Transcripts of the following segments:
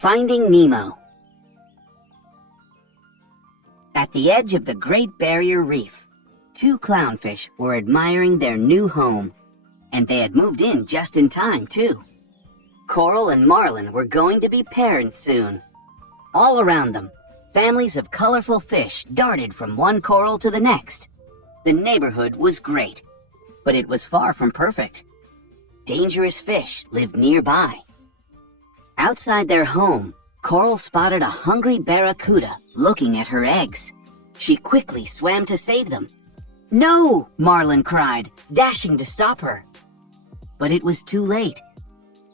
Finding Nemo. At the edge of the Great Barrier Reef, two clownfish were admiring their new home, and they had moved in just in time, too. Coral and Marlin were going to be parents soon. All around them, families of colorful fish darted from one coral to the next. The neighborhood was great, but it was far from perfect. Dangerous fish lived nearby. Outside their home, Coral spotted a hungry barracuda looking at her eggs. She quickly swam to save them. "No!" Marlin cried, dashing to stop her. But it was too late.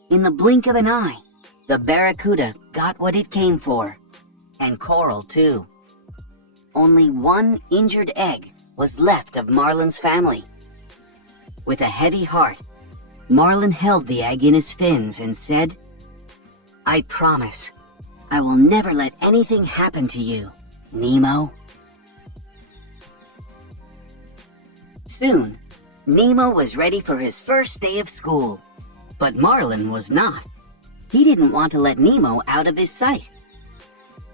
In the blink of an eye, the barracuda got what it came for, and Coral too. Only one injured egg was left of Marlin's family. With a heavy heart, Marlin held the egg in his fins and said, "I promise, I will never let anything happen to you, Nemo." Soon, Nemo was ready for his first day of school, but Marlin was not. He didn't want to let Nemo out of his sight.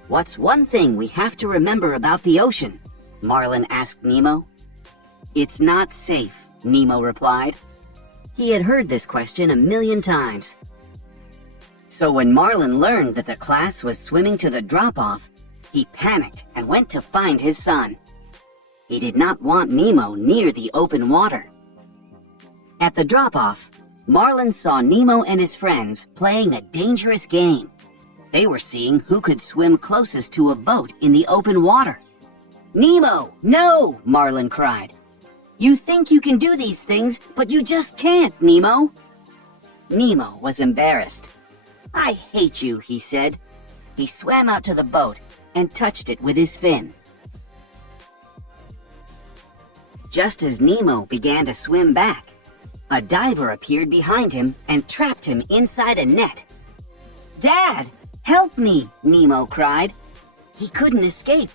"What's one thing we have to remember about the ocean?" Marlin asked Nemo. "It's not safe," Nemo replied. He had heard this question a million times. So when Marlin learned that the class was swimming to the drop-off, he panicked and went to find his son. He did not want Nemo near the open water. At the drop-off, Marlin saw Nemo and his friends playing a dangerous game. They were seeing who could swim closest to a boat in the open water. "Nemo, no!" Marlin cried. "You think you can do these things, but you just can't, Nemo." Nemo was embarrassed. "I hate you," he said. He swam out to the boat and touched it with his fin. Just as Nemo began to swim back, a diver appeared behind him and trapped him inside a net. "Dad, help me!" Nemo cried. He couldn't escape.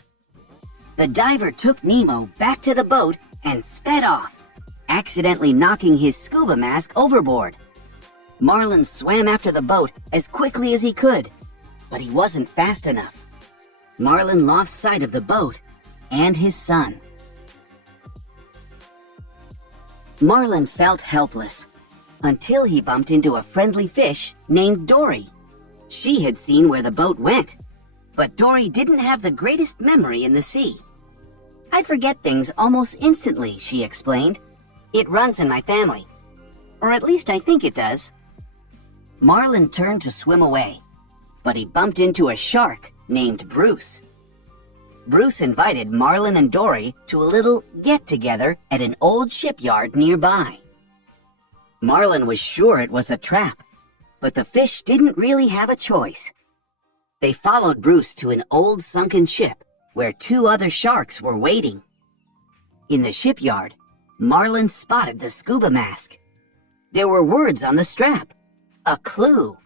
The diver took Nemo back to the boat and sped off, accidentally knocking his scuba mask overboard. Marlin swam after the boat as quickly as he could, but he wasn't fast enough. Marlin lost sight of the boat and his son. Marlin felt helpless until he bumped into a friendly fish named Dory. She had seen where the boat went, but Dory didn't have the greatest memory in the sea. "I forget things almost instantly," she explained. "It runs in my family. Or at least I think it does." Marlin turned to swim away, but he bumped into a shark named Bruce. Bruce invited Marlin and Dory to a little get-together at an old shipyard nearby. Marlin was sure it was a trap, but the fish didn't really have a choice. They followed Bruce to an old sunken ship where two other sharks were waiting. In the shipyard, Marlin spotted the scuba mask. There were words on the strap, a clue.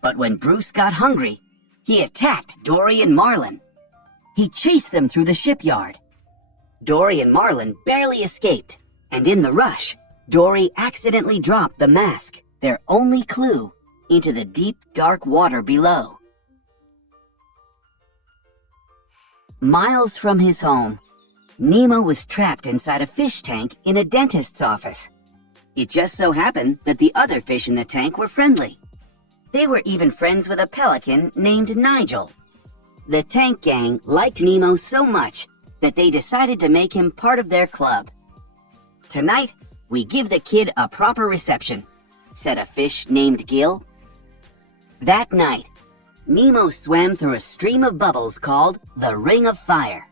But when Bruce got hungry, he attacked Dory and Marlin. He chased them through the shipyard. Dory and Marlin barely escaped, and in the rush, Dory accidentally dropped the mask, their only clue, into the deep, dark water below. Miles from his home, Nemo was trapped inside a fish tank in a dentist's office. It just so happened that the other fish in the tank were friendly. They were even friends with a pelican named Nigel. The tank gang liked Nemo so much that they decided to make him part of their club. "Tonight, we give the kid a proper reception," said a fish named Gil. That night, Nemo swam through a stream of bubbles called the Ring of Fire.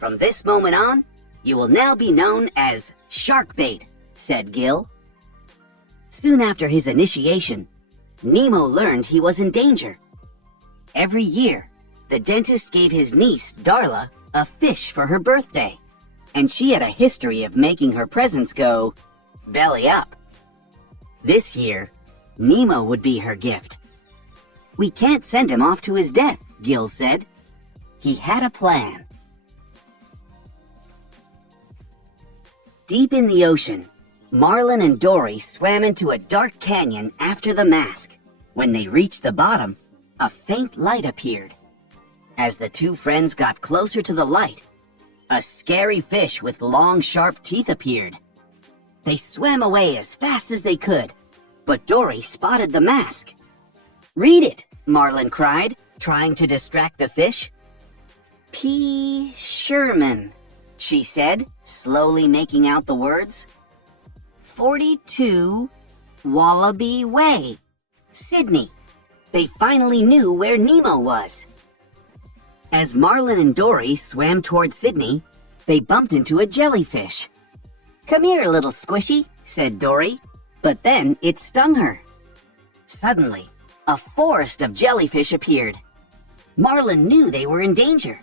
"From this moment on, you will now be known as Shark Bait," said Gil. Soon after his initiation, Nemo learned he was in danger. Every year, the dentist gave his niece, Darla, a fish for her birthday, and she had a history of making her presents go belly up. This year, Nemo would be her gift. "We can't send him off to his death," Gil said. He had a plan. Deep in the ocean, Marlin and Dory swam into a dark canyon after the mask. When they reached the bottom, a faint light appeared. As the two friends got closer to the light, a scary fish with long, sharp teeth appeared. They swam away as fast as they could, but Dory spotted the mask. "Read it," Marlin cried, trying to distract the fish. "P. Sherman," she said, slowly making out the words. 42 Wallaby Way, Sydney. They finally knew where Nemo was. As Marlin and Dory swam toward Sydney, they bumped into a jellyfish. "Come here, little squishy," said Dory, but then it stung her. Suddenly, a forest of jellyfish appeared. Marlin knew they were in danger.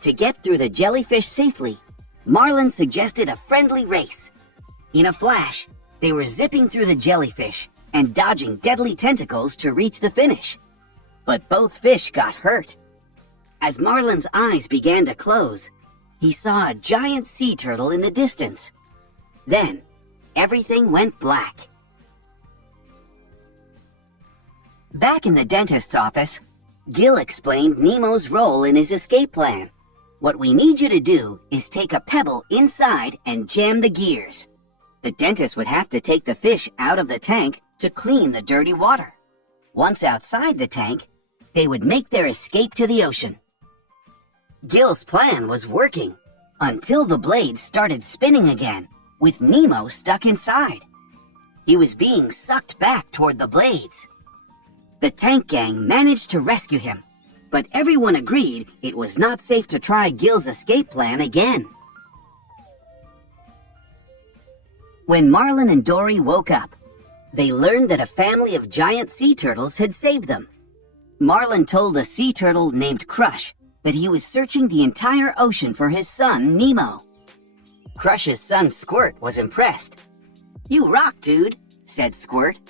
To get through the jellyfish safely, Marlin suggested a friendly race. In a flash, they were zipping through the jellyfish and dodging deadly tentacles to reach the finish. But both fish got hurt. As Marlin's eyes began to close, he saw a giant sea turtle in the distance. Then, everything went black. Back in the dentist's office, Gil explained Nemo's role in his escape plan. "What we need you to do is take a pebble inside and jam the gears. The dentist would have to take the fish out of the tank to clean the dirty water. Once outside the tank, they would make their escape to the ocean." Gil's plan was working until the blade started spinning again, with Nemo stuck inside. He was being sucked back toward the blades. The tank gang managed to rescue him, but everyone agreed it was not safe to try Gil's escape plan again. When Marlin and Dory woke up, they learned that a family of giant sea turtles had saved them. Marlin told a sea turtle named Crush that he was searching the entire ocean for his son, Nemo. Crush's son, Squirt, was impressed. "You rock, dude," said Squirt.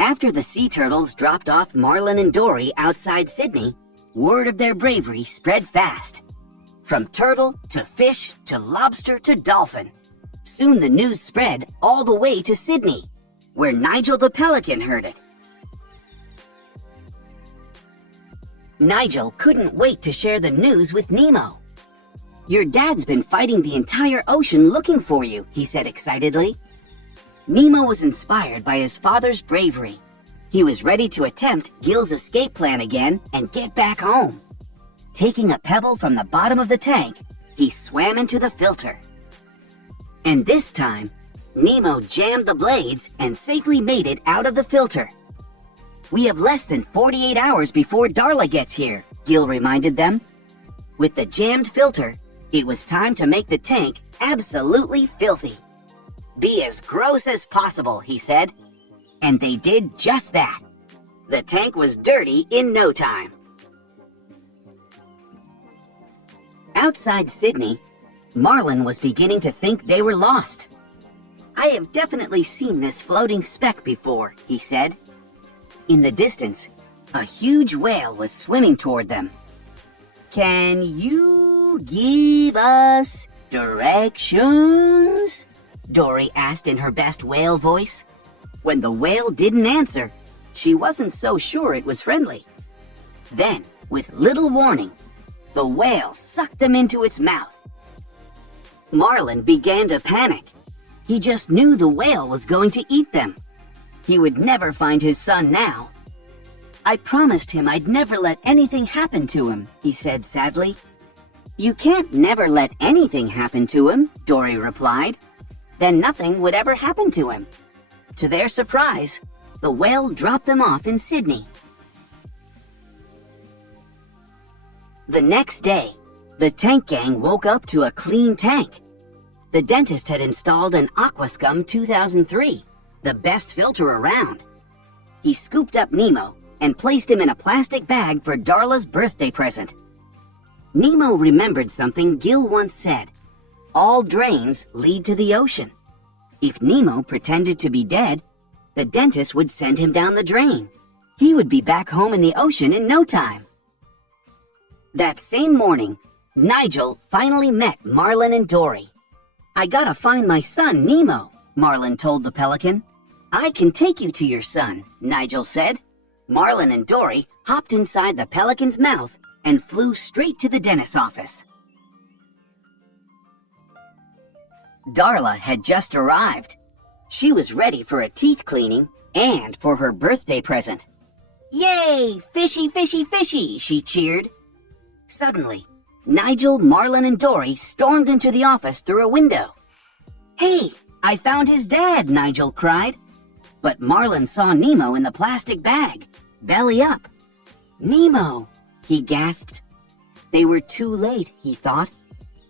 After the sea turtles dropped off Marlin and Dory outside Sydney, word of their bravery spread fast. From turtle to fish to lobster to dolphin. Soon the news spread all the way to Sydney, where Nigel the pelican heard it. Nigel couldn't wait to share the news with Nemo. "Your dad's been fighting the entire ocean looking for you," he said excitedly. Nemo was inspired by his father's bravery. He was ready to attempt Gil's escape plan again and get back home. Taking a pebble from the bottom of the tank, he swam into the filter. And this time, Nemo jammed the blades and safely made it out of the filter. "We have less than 48 hours before Darla gets here," Gil reminded them. With the jammed filter, it was time to make the tank absolutely filthy. "Be as gross as possible," he said. And they did just that. The tank was dirty in no time. Outside Sydney, Marlin was beginning to think they were lost. "I have definitely seen this floating speck before," he said. In the distance, a huge whale was swimming toward them. "Can you give us directions?" Dory asked in her best whale voice. When the whale didn't answer, she wasn't so sure it was friendly. Then, with little warning, the whale sucked them into its mouth. Marlin began to panic. He just knew the whale was going to eat them. He would never find his son now. "I promised him I'd never let anything happen to him," he said sadly. "You can't never let anything happen to him," Dory replied. "Then nothing would ever happen to him." To their surprise, the whale dropped them off in Sydney. The next day, the tank gang woke up to a clean tank. The dentist had installed an Aquascum 2003, the best filter around. He scooped up Nemo and placed him in a plastic bag for Darla's birthday present. Nemo remembered something Gil once said: "All drains lead to the ocean." If Nemo pretended to be dead, the dentist would send him down the drain. He would be back home in the ocean in no time. That same morning, Nigel finally met Marlin and Dory. "I gotta find my son, Nemo," Marlin told the pelican. "I can take you to your son," Nigel said. Marlin and Dory hopped inside the pelican's mouth and flew straight to the dentist's office. Darla had just arrived. She was ready for a teeth cleaning and for her birthday present. "Yay! Fishy, fishy, fishy!" she cheered. Suddenly, Nigel, Marlin, and Dory stormed into the office through a window. "Hey, I found his dad!" Nigel cried. But Marlin saw Nemo in the plastic bag, belly up. "Nemo!" he gasped. They were too late, he thought.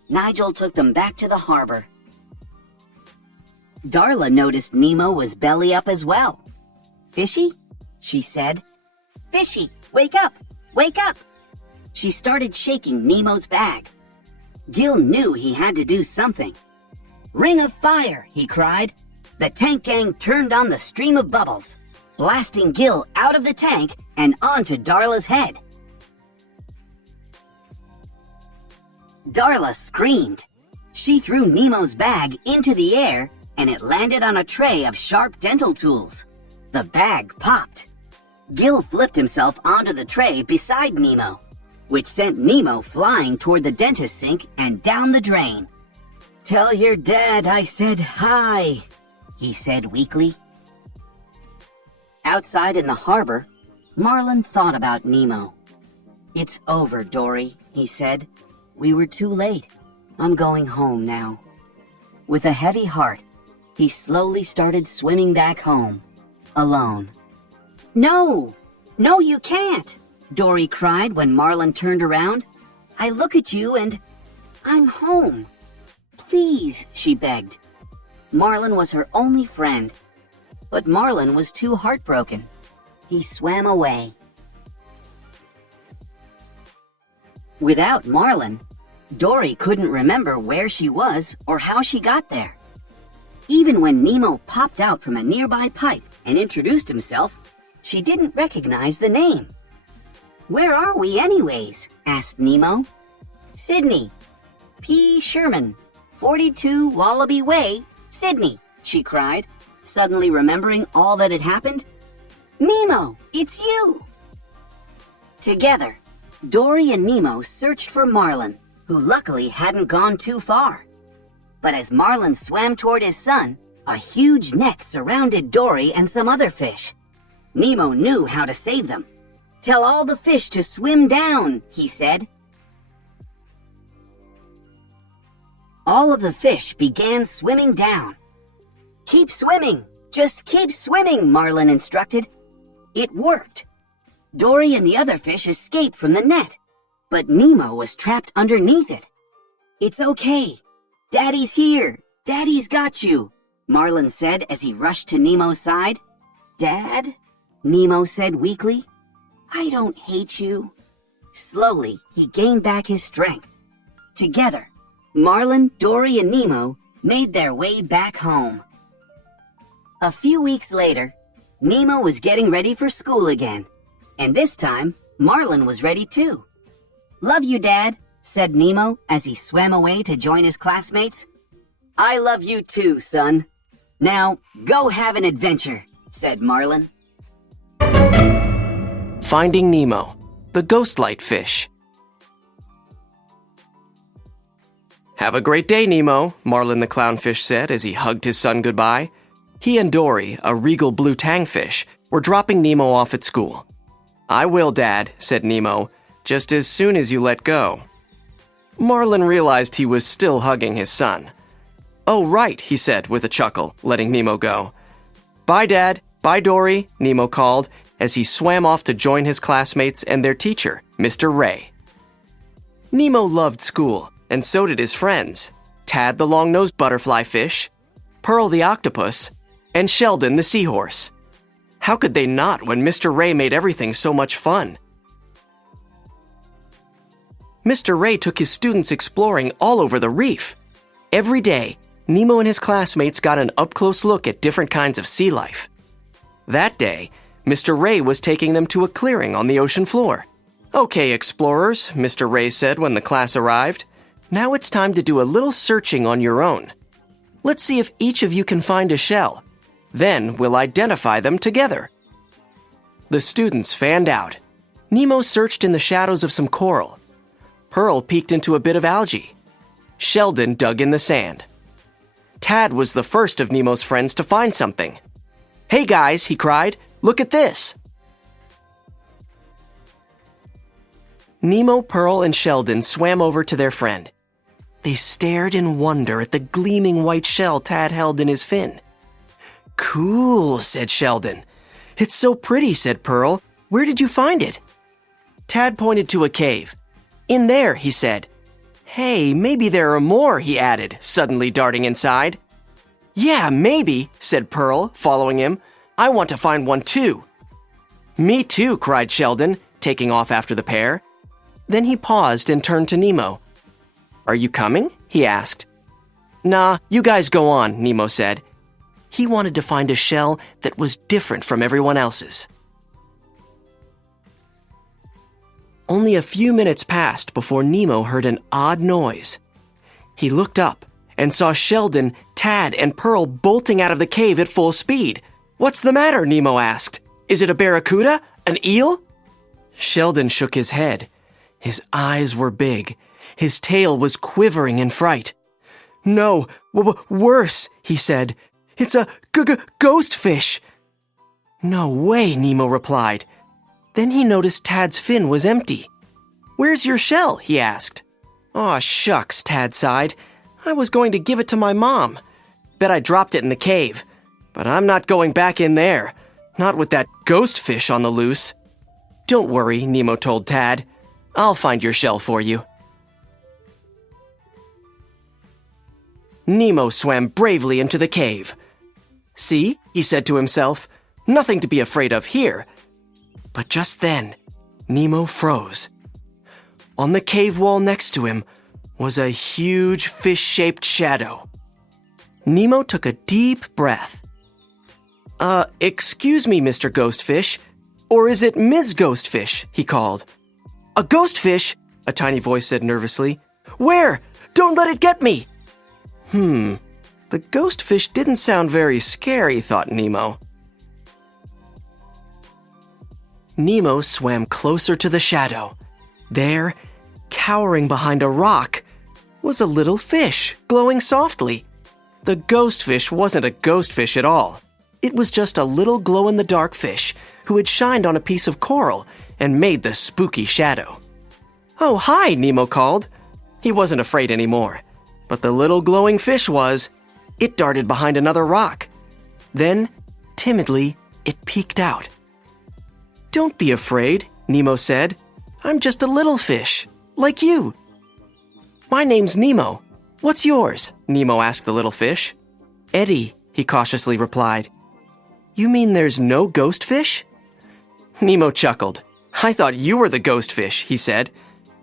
Nigel took them back to the harbor. Darla noticed Nemo was belly up as well. "Fishy?" she said. "Fishy, wake up! Wake up!" She started shaking Nemo's bag. Gil knew he had to do something. "Ring of fire!" he cried. The tank gang turned on the stream of bubbles, blasting Gil out of the tank and onto Darla's head. Darla screamed. She threw Nemo's bag into the air and it landed on a tray of sharp dental tools. The bag popped. Gil flipped himself onto the tray beside Nemo, which sent Nemo flying toward the dentist sink and down the drain. "Tell your dad I said hi," he said weakly. Outside in the harbor, Marlin thought about Nemo. "It's over, Dory," he said. "We were too late. I'm going home now." With a heavy heart, he slowly started swimming back home, alone. "No! No, you can't!" Dory cried when Marlin turned around. "I look at you and I'm home. Please," she begged. Marlin was her only friend, but Marlin was too heartbroken. He swam away. Without Marlin, Dory couldn't remember where she was or how she got there. Even when Nemo popped out from a nearby pipe and introduced himself, she didn't recognize the name. "Where are we anyways?" asked Nemo. "Sydney. P. Sherman, 42 Wallaby Way, Sydney," she cried, suddenly remembering all that had happened. "Nemo, it's you!" Together, Dory and Nemo searched for Marlin, who luckily hadn't gone too far. But as Marlin swam toward his son, a huge net surrounded Dory and some other fish. Nemo knew how to save them. "Tell all the fish to swim down," he said. All of the fish began swimming down. "Keep swimming! Just keep swimming," Marlin instructed. It worked. Dory and the other fish escaped from the net, but Nemo was trapped underneath it. "It's okay. Daddy's here. Daddy's got you," Marlin said as he rushed to Nemo's side. "Dad?" Nemo said weakly. "I don't hate you." Slowly, he gained back his strength. Together, Marlin, Dory, and Nemo made their way back home. A few weeks later, Nemo was getting ready for school again, and this time, Marlin was ready too. "Love you, Dad," said Nemo as he swam away to join his classmates. "I love you too, son. Now, go have an adventure," said Marlin. Finding Nemo, the ghostlight fish. "Have a great day, Nemo," Marlin the clownfish said as he hugged his son goodbye. He and Dory, a regal blue tangfish, were dropping Nemo off at school. "I will, Dad," said Nemo, "just as soon as you let go." Marlin realized he was still hugging his son. "Oh, right," he said with a chuckle, letting Nemo go. "Bye, Dad. Bye, Dory," Nemo called as he swam off to join his classmates and their teacher, Mr. Ray. Nemo loved school, and so did his friends, Tad the long-nosed butterfly fish, Pearl the octopus, and Sheldon the seahorse. How could they not when Mr. Ray made everything so much fun? Mr. Ray took his students exploring all over the reef. Every day, Nemo and his classmates got an up-close look at different kinds of sea life. That day, Mr. Ray was taking them to a clearing on the ocean floor. "Okay, explorers," Mr. Ray said when the class arrived. "Now it's time to do a little searching on your own. Let's see if each of you can find a shell. Then we'll identify them together." The students fanned out. Nemo searched in the shadows of some coral. Pearl peeked into a bit of algae. Sheldon dug in the sand. Tad was the first of Nemo's friends to find something. "Hey guys," he cried, "look at this." Nemo, Pearl, and Sheldon swam over to their friend. They stared in wonder at the gleaming white shell Tad held in his fin. "Cool," said Sheldon. "It's so pretty," said Pearl. "Where did you find it?" Tad pointed to a cave. "In there," he said. "Hey, maybe there are more," he added, suddenly darting inside. "Yeah, maybe," said Pearl, following him. "I want to find one too." "Me too," cried Sheldon, taking off after the pair. Then he paused and turned to Nemo. "Are you coming?" he asked. "Nah, you guys go on," Nemo said. He wanted to find a shell that was different from everyone else's. Only a few minutes passed before Nemo heard an odd noise. He looked up and saw Sheldon, Tad, and Pearl bolting out of the cave at full speed. "What's the matter?" Nemo asked. "Is it a barracuda? An eel?" Sheldon shook his head. His eyes were big. His tail was quivering in fright. "No, worse," he said. "It's a ghost fish." "No way," Nemo replied. Then he noticed Tad's fin was empty. "Where's your shell?" he asked. "Aw, shucks," Tad sighed. "I was going to give it to my mom. Bet I dropped it in the cave. But I'm not going back in there. Not with that ghost fish on the loose." "Don't worry," Nemo told Tad. "I'll find your shell for you." Nemo swam bravely into the cave. "See," he said to himself, "nothing to be afraid of here." But just then, Nemo froze. On the cave wall next to him was a huge fish-shaped shadow. Nemo took a deep breath. Excuse me, Mr. Ghostfish. Or is it Ms. Ghostfish?" he called. "A ghostfish?" a tiny voice said nervously. "Where? Don't let it get me!" The ghostfish didn't sound very scary, thought Nemo. Nemo swam closer to the shadow. There, cowering behind a rock, was a little fish, glowing softly. The ghostfish wasn't a ghostfish at all. It was just a little glow-in-the-dark fish who had shined on a piece of coral and made the spooky shadow. "Oh, hi," Nemo called. He wasn't afraid anymore, but the little glowing fish was. It darted behind another rock. Then, timidly, it peeked out. "Don't be afraid," Nemo said. "I'm just a little fish, like you." "My name's Nemo. What's yours?" Nemo asked the little fish. "Eddie," he cautiously replied. "You mean there's no ghost fish?" Nemo chuckled. "I thought you were the ghost fish," he said.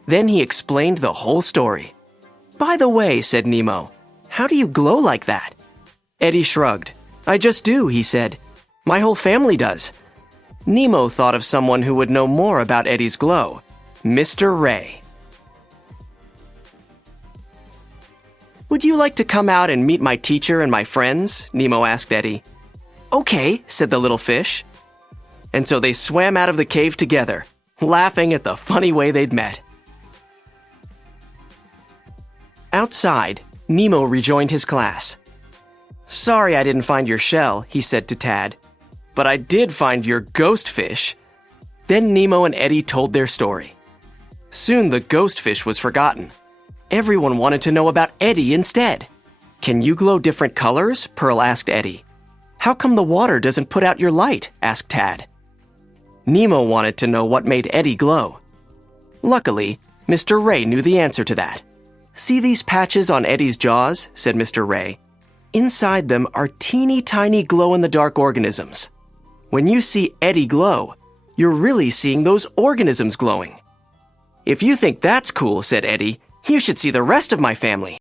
Then he explained the whole story. "By the way," said Nemo, "how do you glow like that?" Eddie shrugged. "I just do," he said. "My whole family does." Nemo thought of someone who would know more about Eddie's glow, Mr. Ray. "Would you like to come out and meet my teacher and my friends?" Nemo asked Eddie. "Okay," said the little fish. And so they swam out of the cave together, laughing at the funny way they'd met. Outside, Nemo rejoined his class. "Sorry I didn't find your shell," he said to Tad. "But I did find your ghost fish." Then Nemo and Eddie told their story. Soon the ghost fish was forgotten. Everyone wanted to know about Eddie instead. "Can you glow different colors?" Pearl asked Eddie. "How come the water doesn't put out your light?" asked Tad. Nemo wanted to know what made Eddie glow. Luckily, Mr. Ray knew the answer to that. "See these patches on Eddie's jaws?" said Mr. Ray. "Inside them are teeny tiny glow-in-the-dark organisms. When you see Eddie glow, you're really seeing those organisms glowing." "If you think that's cool," said Eddie, "you should see the rest of my family."